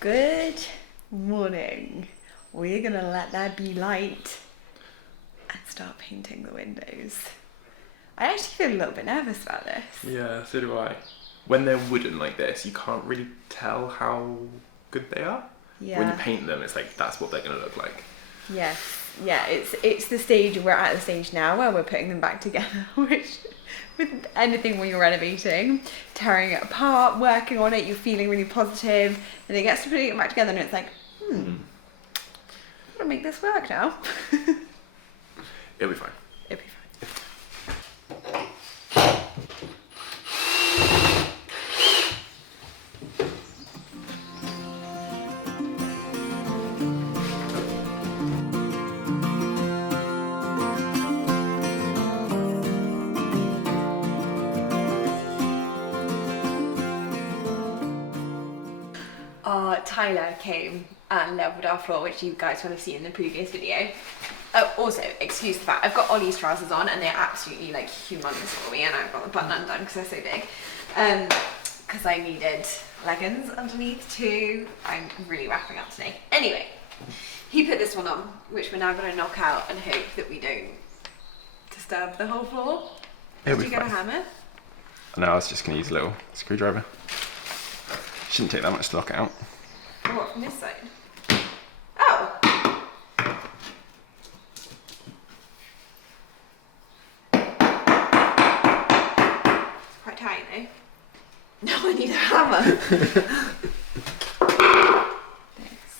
Good morning. We're gonna let there be light and start painting the windows. I actually feel a little bit nervous about this. Yeah, so do I. When they're wooden like this, you can't really tell how good they are. Yeah. When you paint them, it's like, that's what they're gonna look like. Yes. Yeah, it's the stage, we're at the stage now where we're putting them back together, which with anything when you're renovating, tearing it apart, working on it, you're feeling really positive, and it gets to putting it back together and it's like, gotta make this work now. It'll be fine. It'll be fine. Tyler came and leveled our floor, which you guys will have seen in the previous video. Oh, also, excuse the fact, I've got Ollie's trousers on and they're absolutely like humongous for me, and I've got the button undone because they're so big. Because I needed leggings underneath too. I'm really wrapping up today. Anyway, he put this one on, which we're now going to knock out and hope that we don't disturb the whole floor. Did you get a hammer? No, I was just going to use a little screwdriver. Shouldn't take that much to lock it out. What, from this side? Oh! It's quite tight though. No, I need a hammer. Thanks.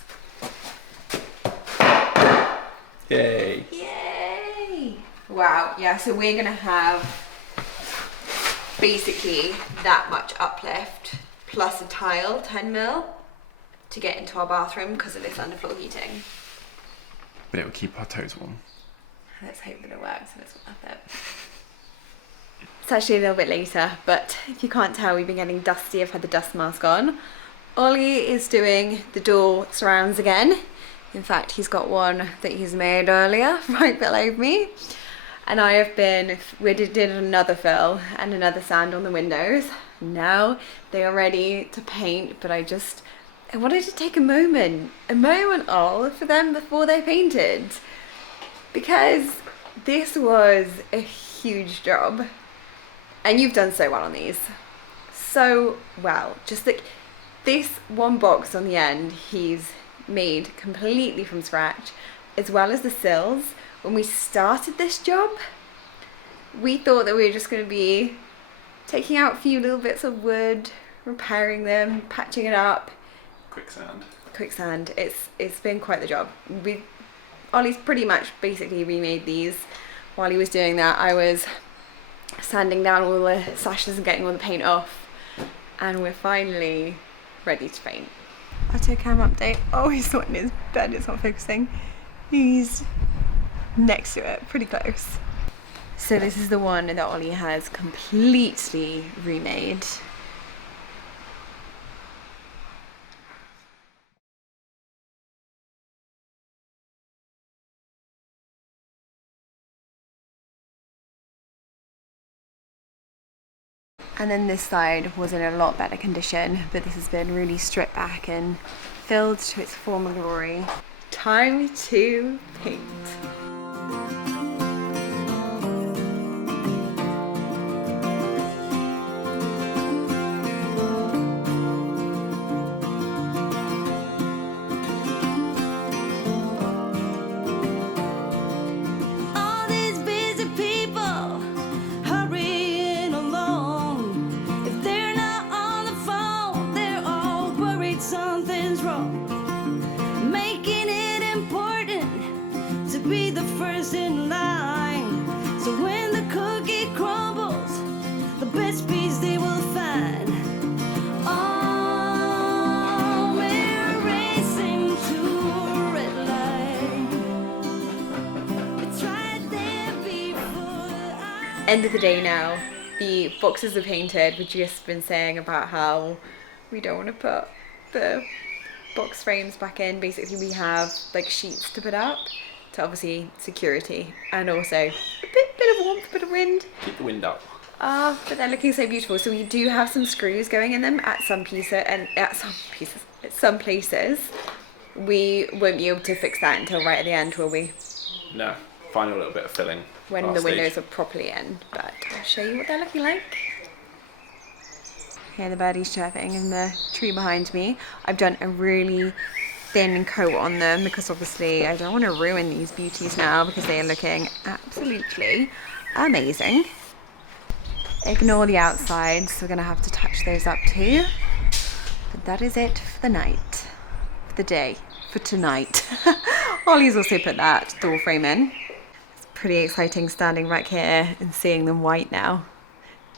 Yay! Yay! Wow, yeah, so we're gonna have basically that much uplift plus a tile, 10mm, to get into our bathroom because of this underfloor heating. But it will keep our toes warm. Let's hope that it works and it's worth it. It's actually a little bit later, but if you can't tell, we've been getting dusty. I've had the dust mask on. Ollie is doing the door surrounds again. In fact, he's got one that he's made earlier right below me. And I have been, we did another fill and another sand on the windows. Now they are ready to paint, but I wanted to take a moment all for them before they painted, because this was a huge job and you've done so well on these. So well, just like this one box on the end, he's made completely from scratch, as well as the sills. When we started this job, we thought that we were just going to be taking out a few little bits of wood, repairing them, patching it up. Quicksand. It's been quite the job. Ollie's pretty much basically remade these. While he was doing that, I was sanding down all the sashes and getting all the paint off, and we're finally ready to paint. Autocam update. Oh, he's not in his bed, it's not focusing. He's next to it, pretty close. So this is the one that Ollie has completely remade. And then this side was in a lot better condition, but this has been really stripped back and filled to its former glory. Time to paint. End of the day now. The boxes are painted. We've just been saying about how we don't want to put the box frames back in. Basically, we have like sheets to put up to obviously security and also a bit of warmth, a bit of wind. Keep the wind out. Oh, but they're looking so beautiful. So we do have some screws going in them at some places. We won't be able to fix that until right at the end, will we? No, final little bit of filling. When the windows are properly in. But I'll show you what they're looking like. Here the birdies chirping in the tree behind me. I've done a really thin coat on them because obviously I don't want to ruin these beauties now because they are looking absolutely amazing. Ignore the outsides, we're going to have to touch those up too. But that is it for the night, for the day, for tonight. Ollie's also put that door frame in. It's pretty exciting standing right here and seeing them white now.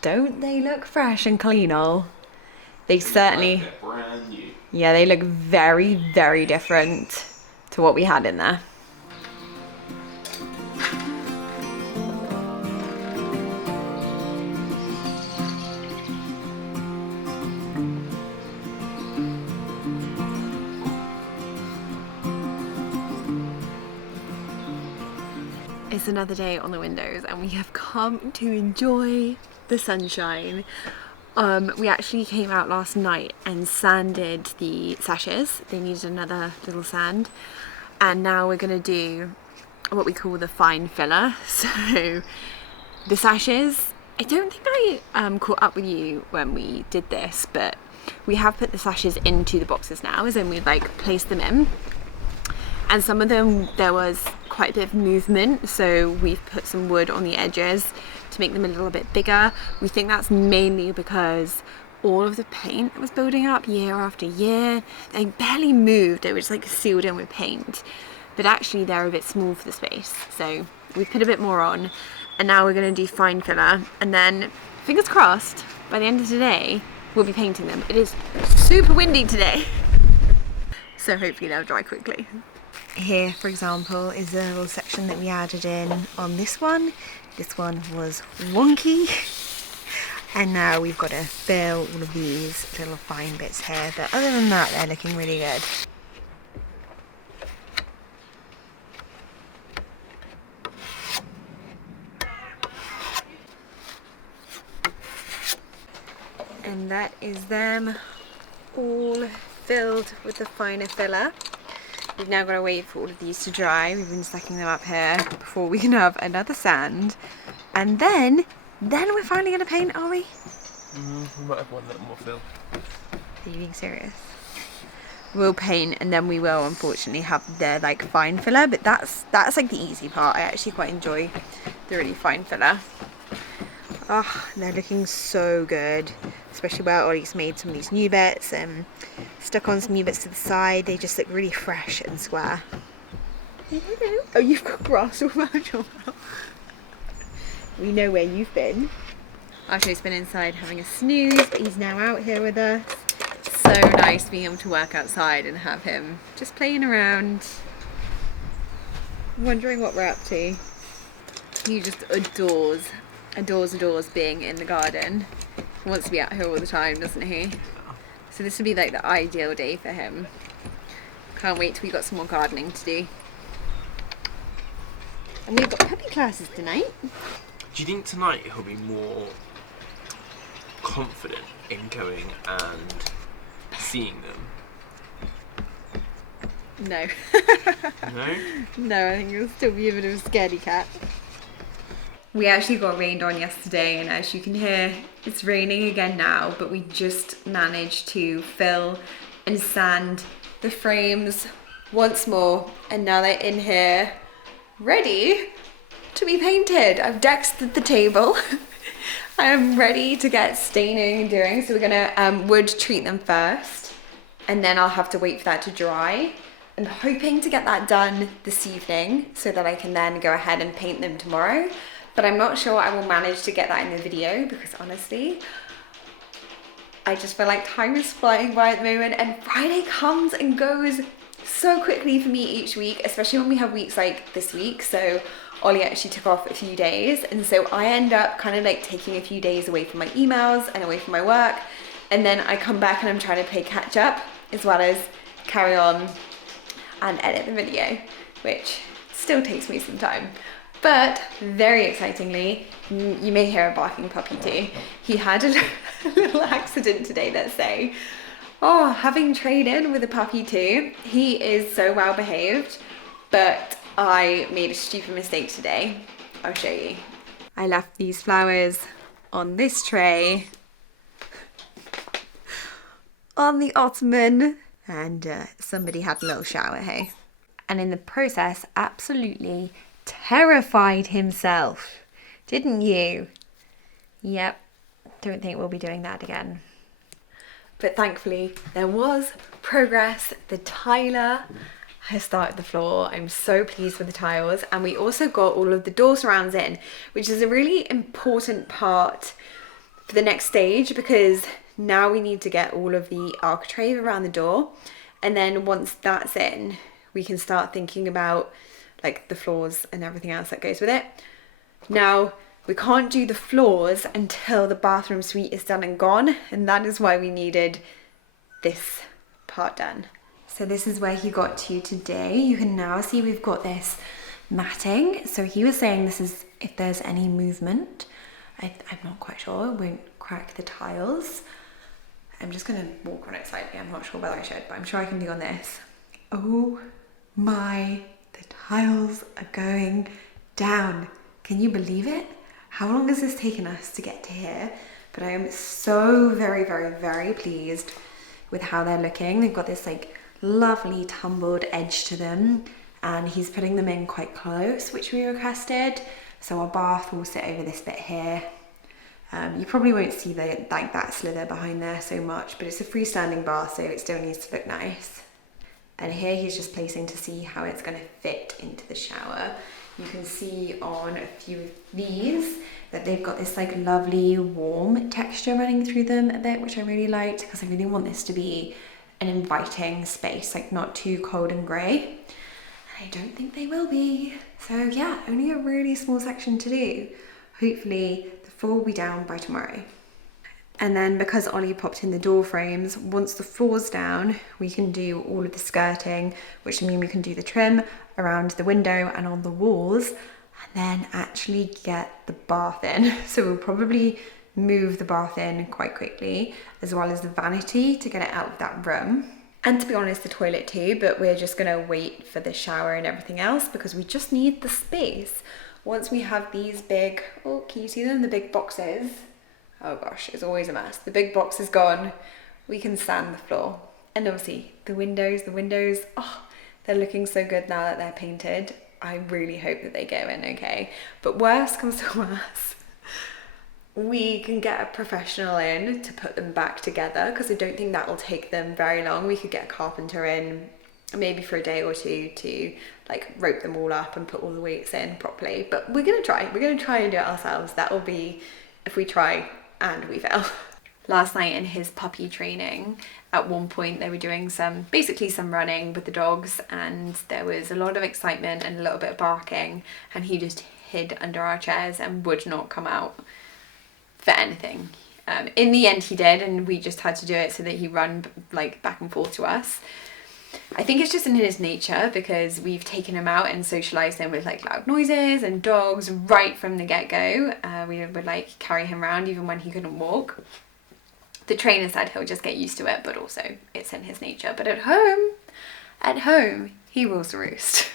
Don't they look fresh and clean, all? They certainly... They're brand new. Yeah, they look very, very different to what we had in there. It's another day on the windows and we have come to enjoy the sunshine. We actually came out last night and sanded the sashes. They needed another little sand. And now we're gonna do what we call the fine filler. So the sashes, I don't think I caught up with you when we did this, but we have put the sashes into the boxes now, as in we've like placed them in. And some of them, there was quite a bit of movement, so we've put some wood on the edges to make them a little bit bigger. We think that's mainly because all of the paint that was building up year after year, they barely moved, they were just like sealed in with paint. But actually they're a bit small for the space, so we put a bit more on. And now we're gonna do fine filler, and then fingers crossed, by the end of today, we'll be painting them. It is super windy today, so hopefully they'll dry quickly. Here, for example, is a little section that we added in on this one. This one was wonky. And now we've got to fill all of these little fine bits here. But other than that, they're looking really good. And that is them all filled with the finer filler. We've now got to wait for all of these to dry. We've been stacking them up here before we can have another sand. And then we're finally going to paint, are we? We might have one little more fill. Are you being serious? We'll paint and then we will unfortunately have the like fine filler, but that's like the easy part. I actually quite enjoy the really fine filler. Oh, they're looking so good, especially where Ollie's made some of these new bits and stuck on some new bits to the side. They just look really fresh and square. Oh, you've got grass all around your mouth. We know where you've been. Ashley's been inside having a snooze, but he's now out here with us. So nice being able to work outside and have him just playing around, wondering what we're up to. He just adores being in the garden. He wants to be out here all the time, doesn't he? So this would be like the ideal day for him. Can't wait till we've got some more gardening to do. And we've got puppy classes tonight. Do you think tonight he'll be more confident in going and seeing them? No. No? No, I think he'll still be a bit of a scaredy cat. We actually got rained on yesterday, and as you can hear, it's raining again now, but we just managed to fill and sand the frames once more, and now they're in here ready to be painted. I've dexted the table. I am ready to get staining and doing, so we're gonna wood treat them first, and then I'll have to wait for that to dry. I'm hoping to get that done this evening so that I can then go ahead and paint them tomorrow. But I'm not sure I will manage to get that in the video because honestly, I just feel like time is flying by at the moment, and Friday comes and goes so quickly for me each week, especially when we have weeks like this week. So Ollie actually took off a few days, and so I end up kind of like taking a few days away from my emails and away from my work, and then I come back and I'm trying to play catch up as well as carry on and edit the video, which still takes me some time. But very excitingly, you may hear a barking puppy too. He had a little accident today, let's say. Oh, having traded with a puppy too, he is so well behaved, but I made a stupid mistake today. I'll show you. I left these flowers on this tray, on the ottoman, and somebody had a little shower, hey? And in the process, absolutely terrified himself. Didn't you? Yep, don't think we'll be doing that again. But thankfully, there was progress. The tiler has started the floor. I'm so pleased with the tiles. And we also got all of the door surrounds in, which is a really important part for the next stage, because now we need to get all of the architrave around the door. And then once that's in, we can start thinking about like the floors and everything else that goes with it. Now, we can't do the floors until the bathroom suite is done and gone, and that is why we needed this part done. So this is where he got to today. You can now see we've got this matting. So he was saying this is if there's any movement. I'm not quite sure, it won't crack the tiles. I'm just gonna walk on it slightly. I'm not sure whether I should, but I'm sure I can do on this. Oh my, the tiles are going down. Can you believe it? How long has this taken us to get to here? But I am so very, very, very pleased with how they're looking. They've got this like lovely tumbled edge to them, and he's putting them in quite close, which we requested. So our bath will sit over this bit here. You probably won't see that slither behind there so much, but it's a freestanding bath, so it still needs to look nice. And here he's just placing to see how it's going to fit into the shower. You can see on a few of these that they've got this like lovely warm texture running through them a bit, which I really liked, because I really want this to be an inviting space, like not too cold and grey. And I don't think they will be. So yeah, only a really small section to do. Hopefully the floor will be down by tomorrow. And then because Ollie popped in the door frames, once the floor's down, we can do all of the skirting, which means we can do the trim around the window and on the walls, and then actually get the bath in. So we'll probably move the bath in quite quickly, as well as the vanity to get it out of that room. And to be honest, the toilet too, but we're just gonna wait for the shower and everything else because we just need the space. Once we have these big, oh, can you see them? The big boxes. Oh gosh, it's always a mess. The big box is gone. We can sand the floor. And obviously the windows, oh, they're looking so good now that they're painted. I really hope that they go in okay. But worst comes to worst, we can get a professional in to put them back together, because I don't think that will take them very long. We could get a carpenter in maybe for a day or two to like rope them all up and put all the weights in properly. But we're gonna try and do it ourselves. That will be if we try and we fail. Last night in his puppy training, at one point they were doing basically some running with the dogs, and there was a lot of excitement and a little bit of barking, and he just hid under our chairs and would not come out for anything. In the end he did, and we just had to do it so that he ran like back and forth to us. I think it's just in his nature, because we've taken him out and socialised him with like loud noises and dogs right from the get-go. We would like carry him around even when he couldn't walk. The trainer said he'll just get used to it, but also it's in his nature. But at home, he rules the roost.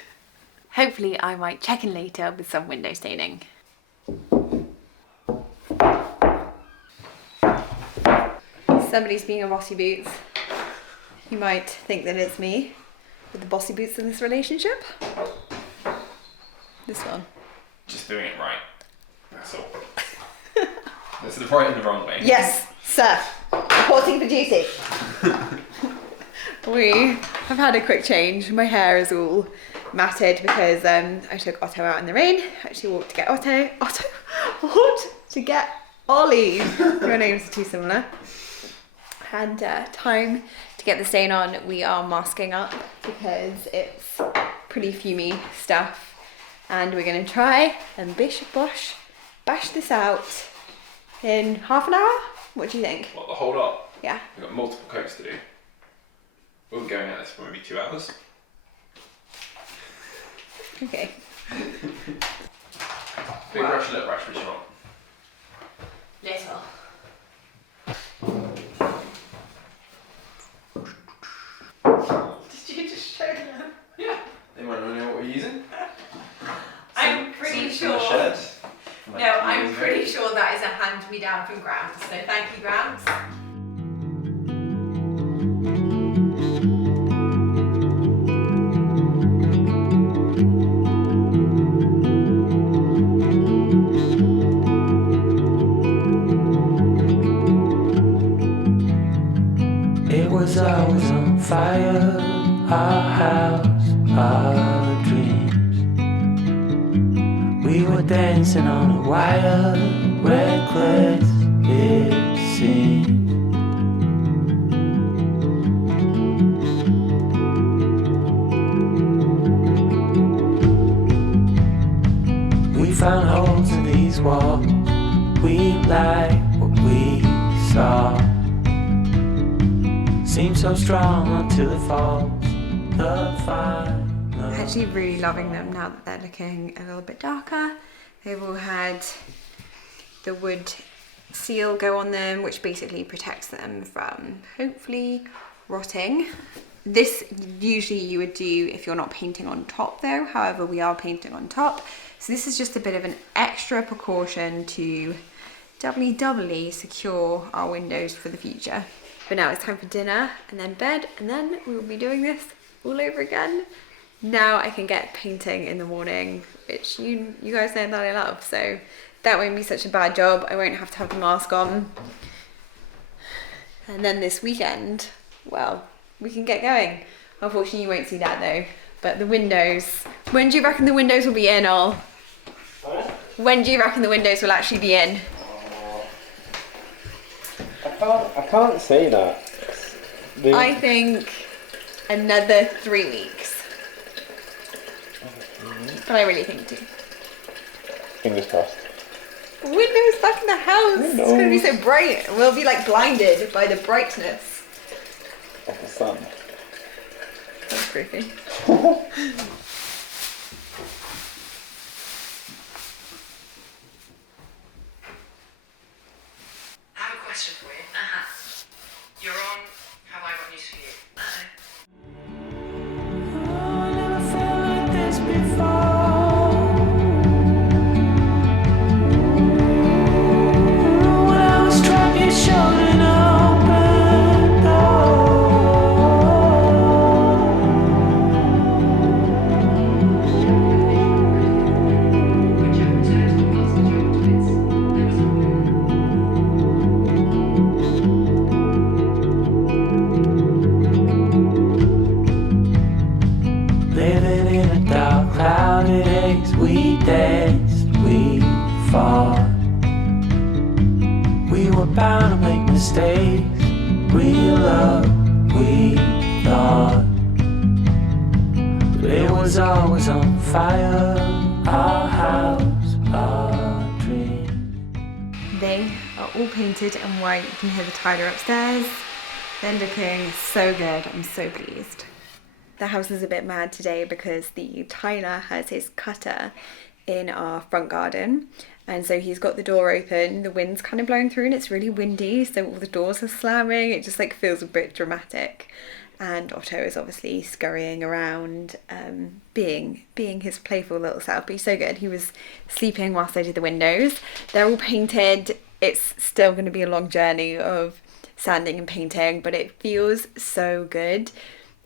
Hopefully I might check in later with some window staining. Somebody's being a bossy boots. You might think that it's me with the bossy boots in this relationship. This one. Just doing it right. That's all. That's the right and the wrong way. Yes, sir. Reporting for duty. We have had a quick change. My hair is all matted because I took Otto out in the rain. Actually walked to get walked to get Ollie. Your names are too similar. And time to get the stain on. We are masking up because it's pretty fumey stuff, and we're going to try and bish bosh bash this out in half an hour. What do you think? What, the whole lot? Yeah. We've got multiple coats to do. We'll be going at this for maybe 2 hours. Okay. Big brush, little brush, which you want? Little. Did you just show them? Yeah. They might not know what we're using. I'm pretty sure. I'm pretty sure that is a hand-me-down from Grams. So thank you, Grams. It was always on fire, our house, our dreams. We were dancing on a wire, reckless it seemed. We found holes in these walls, we like what we saw. Seems so strong until it falls. The fire. I'm actually really loving them now that they're looking a little bit darker. They've all had the wood seal go on them, which basically protects them from hopefully rotting. This usually you would do if you're not painting on top though. However, we are painting on top. So this is just a bit of an extra precaution to doubly secure our windows for the future. But now it's time for dinner and then bed, and then we will be doing this all over again. Now I can get painting in the morning, which you guys know that I love, so that won't be such a bad job. I won't have to have the mask on. And then this weekend, well, we can get going. Unfortunately, you won't see that though. But the windows, when do you reckon the windows will be in, Ol? When do you reckon the windows will actually be in? I can't say that. I think another 3 weeks. But I really think 2. Fingers crossed. Windows back in the house. It's going to be so bright. We'll be like blinded by the brightness Of the sun. That's creepy. I have a question for you. You're on Have I Got News for You? I never felt like this before. When I was trapped, you showed an open When Jack returned from lost the giant twins, there was a living in a dark, clouded haze. We danced, we fought. We were bound to make mistakes. Real love, we thought. But it was always on fire. Our house, our dreams. They are all painted in white. You can hear the tiler upstairs. They're looking so good. I'm so pleased. The house is a bit mad today because the tiler has his cutter in our front garden, and so he's got the door open, the wind's kind of blowing through and it's really windy, so all the doors are slamming. It just like feels a bit dramatic, and Otto is obviously scurrying around, being his playful little self. But he's so good. He was sleeping whilst I did the windows. They're all painted. It's still going to be a long journey of sanding and painting, but it feels so good.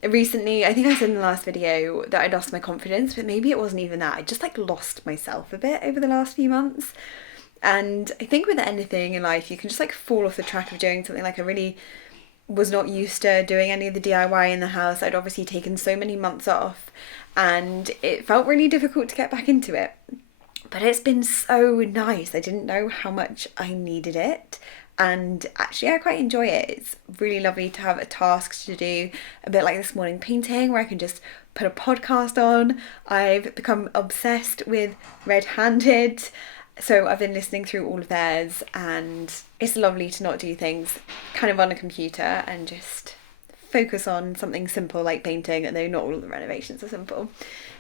Recently, I think I said in the last video that I lost my confidence, but maybe it wasn't even that. I just like lost myself a bit over the last few months. And I think with anything in life, you can just like fall off the track of doing something. Like I really was not used to doing any of the DIY in the house. I'd obviously taken so many months off and it felt really difficult to get back into it. But it's been so nice. I didn't know how much I needed it. And actually I quite enjoy it. It's really lovely to have a task to do, a bit like this morning painting where I can just put a podcast on. I've become obsessed with Red Handed, so I've been listening through all of theirs, and it's lovely to not do things kind of on a computer and just focus on something simple like painting, although not all the renovations are simple.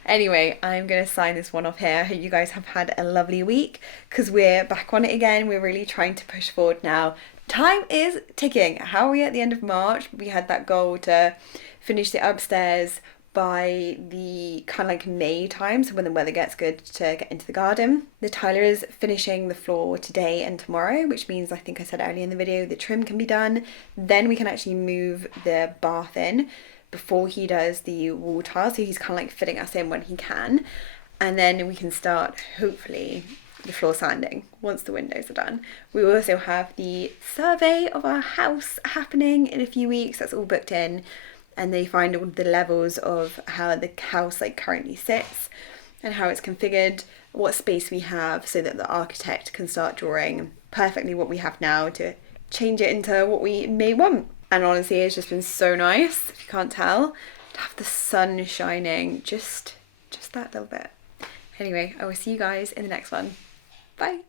Anyway, I'm going to sign this one off here. I hope you guys have had a lovely week, because we're back on it again. We're really trying to push forward now. Time is ticking. How are we at the end of March? We had that goal to finish the upstairs by the kind of like May time, so when the weather gets good, to get into the garden. The tiler is finishing the floor today and tomorrow, which means, I think I said earlier in the video, the trim can be done. Then we can actually move the bath in before he does the wall tile, so he's kind of like fitting us in when he can. And then we can start, hopefully, the floor sanding once the windows are done. We also have the survey of our house happening in a few weeks. That's all booked in, and they find all the levels of how the house like currently sits and how it's configured, what space we have, so that the architect can start drawing perfectly what we have now to change it into what we may want. And honestly, it's just been so nice, if you can't tell, to have the sun shining just that little bit. Anyway, I will see you guys in the next one. Bye.